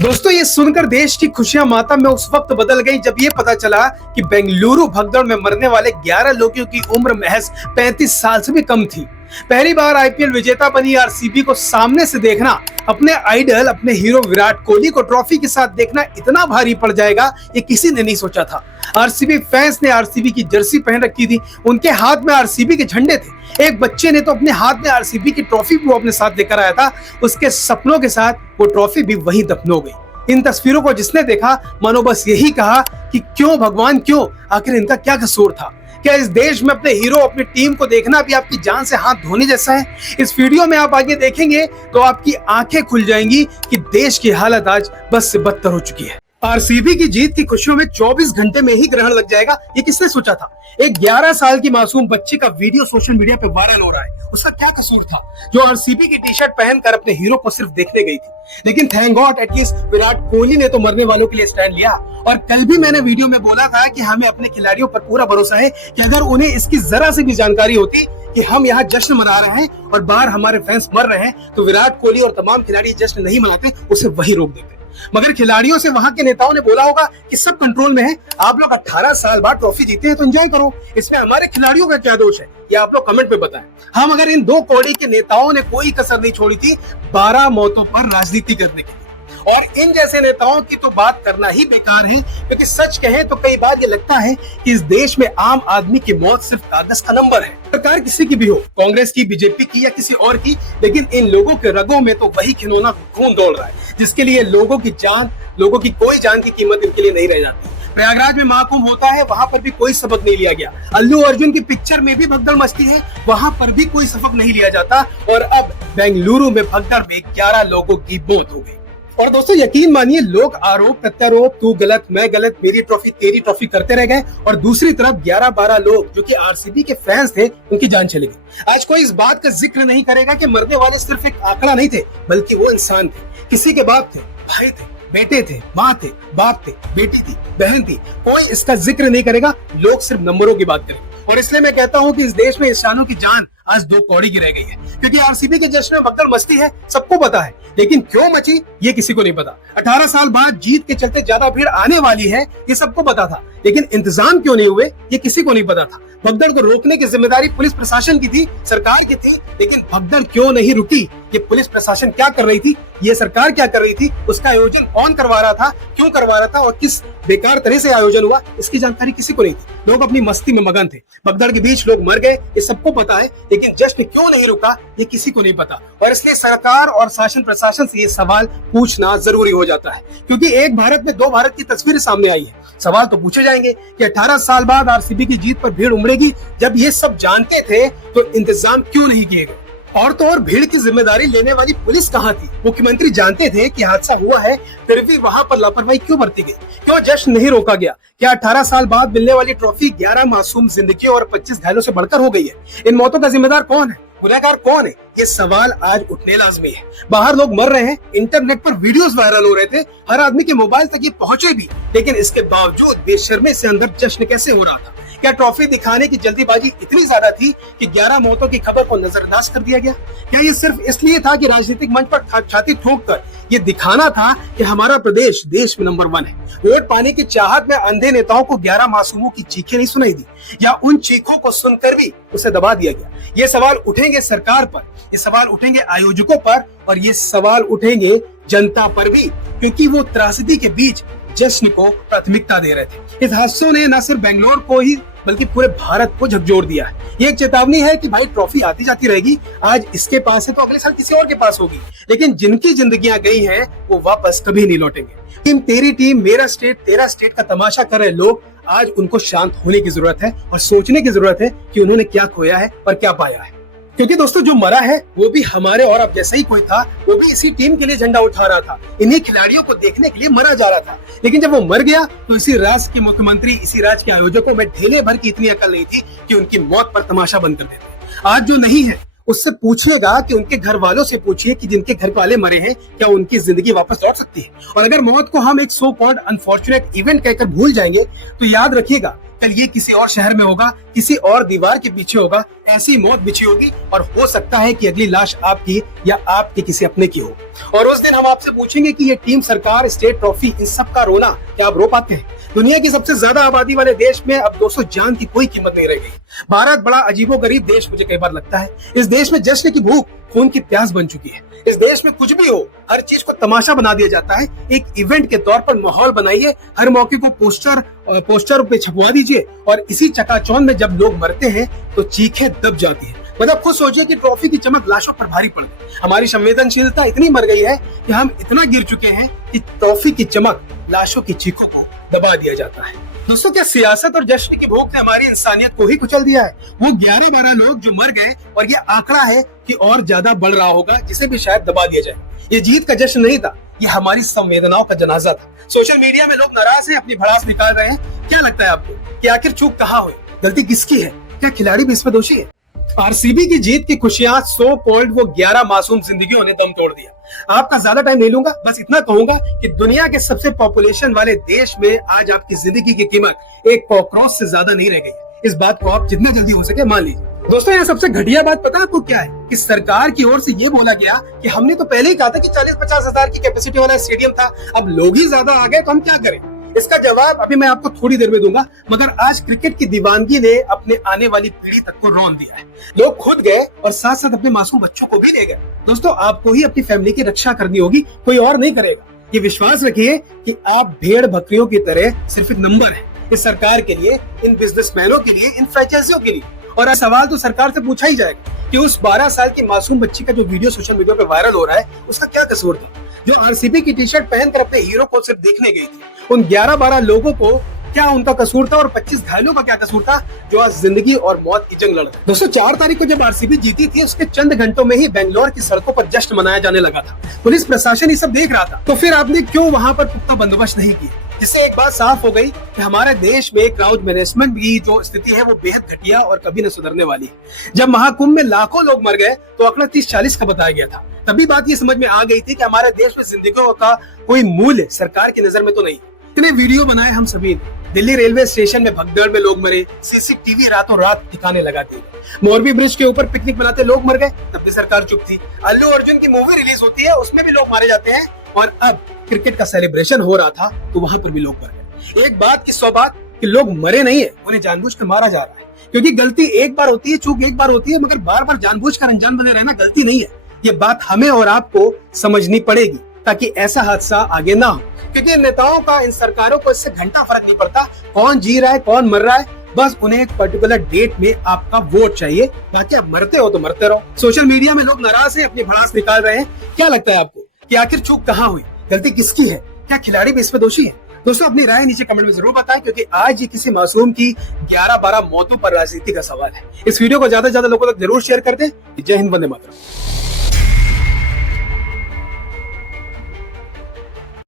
दोस्तों ये सुनकर देश की खुशियां मातम में उस वक्त बदल गई जब ये पता चला कि बेंगलुरु भगदड़ में मरने वाले 11 लोगों की उम्र महज 35 साल से भी कम थी। पहली बार आईपीएल विजेता बनी आरसीबी को सामने से देखना, अपने आइडल अपने हीरो विराट कोहली को ट्रॉफी के साथ देखना इतना भारी पड़ जाएगा ये किसी ने नहीं सोचा था। आरसीबी फैंस ने आरसीबी की जर्सी पहन रखी थी, उनके हाथ में आरसीबी के झंडे थे। एक बच्चे ने तो अपने हाथ में आरसीबी की ट्रॉफी भी वो अपने साथ लेकर आया था, उसके सपनों के साथ वो ट्रॉफी भी वहीं दफन हो गई। इन तस्वीरों को जिसने देखा मानो बस यही कहा कि क्यों भगवान क्यों, आखिर इनका क्या कसूर था। क्या इस देश में अपने हीरो अपनी टीम को देखना भी आपकी जान से हाथ धोने जैसा है? इस वीडियो में आप आगे देखेंगे तो आपकी आंखें खुल जाएंगी कि देश की हालत आज बस से बदतर हो चुकी है। आरसीबी की जीत की खुशियों में 24 घंटे में ही ग्रहण लग जाएगा, ये किसने सोचा था। एक 11 साल की मासूम बच्ची का वीडियो सोशल मीडिया पे वायरल हो रहा है। उसका क्या कसूर था जो आरसीबी की टी शर्ट पहनकर अपने हीरो को सिर्फ देखने गई थी। लेकिन thank God at least Virat Kohli ने तो मरने वालों के लिए स्टैंड लिया। और कल भी मैंने वीडियो में बोला था कि हमें अपने खिलाड़ियों पर पूरा भरोसा है कि अगर उन्हें इसकी जरा सी भी जानकारी होती कि हम यहाँ जश्न मना रहे हैं और बाहर हमारे फैंस मर रहे हैं तो विराट कोहली और तमाम खिलाड़ी जश्न नहीं मनाते, उसे वही रोक देते। मगर खिलाड़ियों से वहां के नेताओं ने बोला होगा कि सब कंट्रोल में है, आप लोग 18 साल बाद ट्रॉफी जीते हैं तो एंजॉय करो, इसमें हमारे खिलाड़ियों का क्या दोष है, ये आप लोग कमेंट में बताएं। हम अगर इन दो कौड़ी के नेताओं ने कोई कसर नहीं छोड़ी थी 12 मौतों पर राजनीति करने की, और इन जैसे नेताओं की तो बात करना ही बेकार है, क्योंकि सच कहें तो कई बार ये लगता है कि इस देश में आम आदमी की मौत सिर्फ कागज का नंबर है। सरकार किसी की भी हो, कांग्रेस की, बीजेपी की या किसी और की, लेकिन इन लोगों के रगों में तो वही खिलौना खून दौड़ रहा है जिसके लिए लोगों की कोई जान की कीमत इनके लिए नहीं रह जाती। प्रयागराज में महाकुंभ होता है, वहां पर भी कोई सबक नहीं लिया गया। अल्लू अर्जुन की पिक्चर में भी भगदड़ मचती है, वहां पर भी कोई सबक नहीं लिया जाता। और अब बेंगलुरु में भगदड़ में 11 लोगों की मौत हो गई। और दोस्तों यकीन मानिए, लोग आरोप प्रत्यारोप, तू गलत मैं गलत, मेरी ट्रॉफी तेरी ट्रॉफी करते रह गए, और दूसरी तरफ 11-12 लोग जो कि आरसीबी के फैंस थे उनकी जान चली गई। आज कोई इस बात का जिक्र नहीं करेगा कि मरने वाले सिर्फ एक आंकड़ा नहीं थे, बल्कि वो इंसान थे। किसी के बाप थे, भाई थे, बेटे थे, माँ थे, बाप थे, बेटी थी, बहन थी, कोई इसका जिक्र नहीं करेगा। लोग सिर्फ नंबरों की बात करेंगे। और इसलिए मैं कहता हूँ कि इस देश में इंसानों की जान आज 2 कौड़ी की रह गई है, क्योंकि आरसीबी के जश्न में भगदड़ मचती है, सबको पता है, लेकिन क्यों मची ये किसी को नहीं पता। 18 साल बाद जीत के चलते ज्यादा भीड़ आने वाली है ये सबको पता था, लेकिन इंतजाम क्यों नहीं हुए ये किसी को नहीं पता था। भगदड़ को रोकने की जिम्मेदारी पुलिस प्रशासन की थी, सरकार की थी, लेकिन भगदड़ क्यों नहीं रुकी, ये पुलिस प्रशासन क्या कर रही थी, ये सरकार क्या कर रही थी, उसका आयोजन कौन करवा रहा था, क्यों करवा रहा था और किस बेकार तरह से आयोजन हुआ, इसकी जानकारी किसी को नहीं थी। लोग अपनी मस्ती में मगन थे, भगदड़ के बीच लोग मर गए ये सबको पता है, लेकिन जश्न क्यों नहीं रुका ये किसी को नहीं पता। और इसलिए सरकार और शासन प्रशासन से ये सवाल पूछना जरूरी हो जाता है, क्योंकि एक भारत में 2 भारत की तस्वीर सामने आई है। सवाल तो पूछे जाएंगे कि 18 साल बाद आरसीबी की जीत पर भीड़ उमड़ेगी। जब ये सब जानते थे तो इंतजाम क्यों नहीं किए गए? और तो और भीड़ की जिम्मेदारी लेने वाली पुलिस कहाँ थी? मुख्यमंत्री जानते थे कि हादसा हुआ है, फिर भी वहां पर लापरवाही क्यों बरती गई? क्यों जश्न नहीं रोका गया? क्या 18 साल बाद मिलने वाली ट्रॉफी 11 मासूम जिंदगियों और 25 घायलों से बढ़कर हो गई है? इन मौतों का जिम्मेदार कौन है, गुनहगार कौन है? ये सवाल आज उठने लाजमी है। बाहर लोग मर रहे हैं, इंटरनेट पर वीडियोस वायरल हो रहे थे, हर आदमी के मोबाइल तक ये पहुंचे भी, लेकिन इसके बावजूद बेशर्मी से अंदर जश्न कैसे हो रहा था? क्या ट्रॉफी दिखाने की जल्दीबाजी इतनी ज्यादा थी कि 11 मौतों की खबर को नजरअंदाज कर दिया गया? क्या ये सिर्फ इसलिए था कि राजनीतिक मंच पर छाती ठोंककर ये दिखाना था कि हमारा प्रदेश देश में नंबर 1 है? वोट पाने की चाहत में अंधे नेताओं को 11 मासूमों की चीखें नहीं सुनाई दी, या उन चीखों को सुनकर भी उसे दबा दिया गया? ये सवाल उठेंगे सरकार पर, ये सवाल उठेंगे आयोजकों पर, और ये सवाल उठेंगे जनता पर भी, क्योंकि वो त्रासदी के बीच जश्न को प्राथमिकता दे रहे थे। इस हादसों ने न सिर्फ बेंगलोर को ही बल्कि पूरे भारत को झकझोर दिया है। ये एक चेतावनी है कि भाई ट्रॉफी आती जाती रहेगी, आज इसके पास है तो अगले साल किसी और के पास होगी, लेकिन जिनकी जिंदगियां गई हैं वो वापस कभी नहीं लौटेंगे। टीम तेरी टीम, मेरा स्टेट तेरा स्टेट का तमाशा कर रहे लोग, आज उनको शांत होने की जरूरत है और सोचने की जरूरत है कि उन्होंने क्या खोया है और क्या पाया है। क्योंकि दोस्तों जो मरा है वो भी हमारे और अब जैसा ही कोई था, वो भी इसी टीम के लिए झंडा उठा रहा था, इन्हीं खिलाड़ियों को देखने के लिए मरा जा रहा था। लेकिन जब वो मर गया तो इसी राज्य के मुख्यमंत्री, इसी राज्य के आयोजकों में ढेले भर की इतनी अकल नहीं थी कि उनकी मौत पर तमाशा बंद कर देते। आज जो नहीं है उससे पूछिएगा कि उनके घर वालों से पूछिए कि जिनके घर वाले मरे हैं क्या उनकी जिंदगी वापस लौट सकती है? और अगर मौत को हम एक सो कॉल्ड अनफॉर्चुनेट इवेंट कहकर भूल जाएंगे तो याद रखिएगा कल ये किसी और शहर में होगा, किसी और दीवार के पीछे होगा, ऐसी मौत बिछी होगी और हो सकता है कि अगली लाश आपकी या आपके किसी अपने की हो। और उस दिन हम आपसे पूछेंगे कि ये टीम, सरकार, स्टेट ट्रॉफी, इन सब का रोना क्या आप रो पाते हैं? दुनिया की सबसे ज्यादा आबादी वाले देश में अब 200 जान की कोई कीमत नहीं रह गई। भारत बड़ा अजीबोगरीब देश मुझे कई बार लगता है। इस देश में जश्न की भूख खून की प्यास बन चुकी है। इस देश में कुछ भी हो, हर चीज को तमाशा बना दिया जाता है। एक इवेंट के तौर पर माहौल बनाइए, हर मौके को पोस्टर पे छपवा दीजिए और इसी चकाचौंध में जब लोग मरते हैं तो चीखें दब जाती है। मतलब खुद सोचिए कि ट्रॉफी की चमक लाशों पर भारी पड़ गई। हमारी संवेदनशीलता इतनी मर गई है कि हम इतना गिर चुके हैं कि ट्रॉफी की चमक लाशों की चीखों को दबा दिया जाता है। दोस्तों, क्या सियासत और जश्न की भूख ने हमारी इंसानियत को ही कुचल दिया है? वो 11-12 लोग जो मर गए, और ये आंकड़ा है कि और ज्यादा बढ़ रहा होगा, जिसे भी शायद दबा दिया जाए। ये जीत का जश्न नहीं था, ये हमारी संवेदनाओं का जनाजा था। सोशल मीडिया में लोग नाराज हैं, अपनी भड़ास निकाल रहे हैं। क्या लगता है आपको कि आखिर चूक कहाँ हुई? गलती किसकी है? क्या खिलाड़ी भी इसमें दोषी है? आरसीबी की जीत की खुशियां सो कॉल्ड वो 11 मासूम जिंदगियों ने दम तोड़ दिया। आपका ज्यादा टाइम नहीं लूंगा, बस इतना कहूंगा कि दुनिया के सबसे पॉपुलेशन वाले देश में आज आपकी जिंदगी की कीमत एक कॉकरोच से ज्यादा नहीं रह गई। इस बात को आप जितना जल्दी हो सके मान लीजिए। दोस्तों, यहाँ सबसे घटिया बात पता है आपको क्या है? कि सरकार की ओर से ये बोला गया कि हमने तो पहले ही कहा था कि 40-50 हजार की कैपेसिटी वाला स्टेडियम था, अब लोग ही ज्यादा आ गए तो हम क्या करें? इसका जवाब अभी मैं आपको थोड़ी देर में दूंगा, मगर आज क्रिकेट की दीवानगी ने अपने आने वाली पीढ़ी तक को रोन दिया है। लोग खुद गए और साथ साथ अपने मासूम बच्चों को भी ले गए। दोस्तों, आपको ही अपनी फैमिली की रक्षा करनी होगी, कोई और नहीं करेगा। ये विश्वास रखिए कि आप भेड़ बकरियों की तरह सिर्फ एक नंबर है इस सरकार के लिए, इन बिजनेसमैनों के लिए, इन फ्रेंचाइजियों के लिए। और सवाल तो सरकार से पूछा ही जाएगा कि उस 12 साल की मासूम बच्ची का जो वीडियो सोशल मीडिया पर वायरल हो रहा है, उसका क्या कसूर था? जो आरसीबी की टी शर्ट पहनकर अपने हीरो को सिर्फ देखने गई थी, उन 11-12 लोगों को क्या उनका कसूर था? और 25 घायलों का क्या कसूर था जो आज जिंदगी और मौत की जंग लड़ रहे? दोस्तों, 4 तारीख को जब आरसीबी जीती थी, उसके चंद घंटों में ही बेंगलोर की सड़कों पर जश्न मनाया जाने लगा था। पुलिस प्रशासन ये सब देख रहा था, तो फिर आपने क्यों वहां पर पुख्ता बंदोबस्त नहीं किया? जिससे एक बात साफ हो गई कि हमारे देश में क्राउड मैनेजमेंट की जो स्थिति है वो बेहद घटिया और कभी न सुधरने वाली है। जब महाकुंभ में लाखों लोग मर गए तो आंकड़ा 30-40 का बताया गया था। तभी बात ये समझ में आ गई थी कि हमारे देश में जिंदगियों का कोई मूल्य सरकार की नजर में तो नहीं। इतने वीडियो बनाए हम सभी ने। दिल्ली रेलवे स्टेशन में भगदड़ में लोग मरे, सीसीटीवी रातों रात ठिकाने लगा दिए। मोरबी ब्रिज के ऊपर पिकनिक बनाते लोग मर गए, तब भी सरकार चुप थी। अल्लू अर्जुन की मूवी रिलीज होती है, उसमें भी लोग मारे जाते हैं, और अब क्रिकेट का सेलिब्रेशन हो रहा था तो वहां पर भी लोग मर गए। एक बात की 100 बात कि लोग मरे नहीं है, उन्हें जानबूझकर मारा जा रहा है। क्योंकि गलती एक बार होती है, चूक एक बार होती है, मगर बार बार जानबूझकर अनजान बने रहना गलती नहीं है। ये बात हमें और आपको समझनी पड़ेगी ताकि ऐसा हादसा आगे ना हो। क्योंकि नेताओं का, इन सरकारों को इससे घंटा फर्क नहीं पड़ता कौन जी रहा है, कौन मर रहा है। बस उन्हें एक पर्टिकुलर डेट में आपका वोट चाहिए, बाकी आप मरते हो तो मरते रहो। सोशल मीडिया में लोग नाराज हैं, अपनी भड़ास निकाल रहे हैं। क्या लगता है आपको कि आखिर चूक कहाँ हुई? गलती किसकी है? क्या खिलाड़ी भी इसमें दोषी है? दोस्तों, अपनी राय नीचे कमेंट में जरूर बताएं, क्योंकि आज ये किसी मासूम की 11-12 मौतों पर राजनीति का सवाल है। इस वीडियो को ज्यादा से ज्यादा लोगों तक जरूर शेयर कर दें। जय हिंद, वंदे मातरम।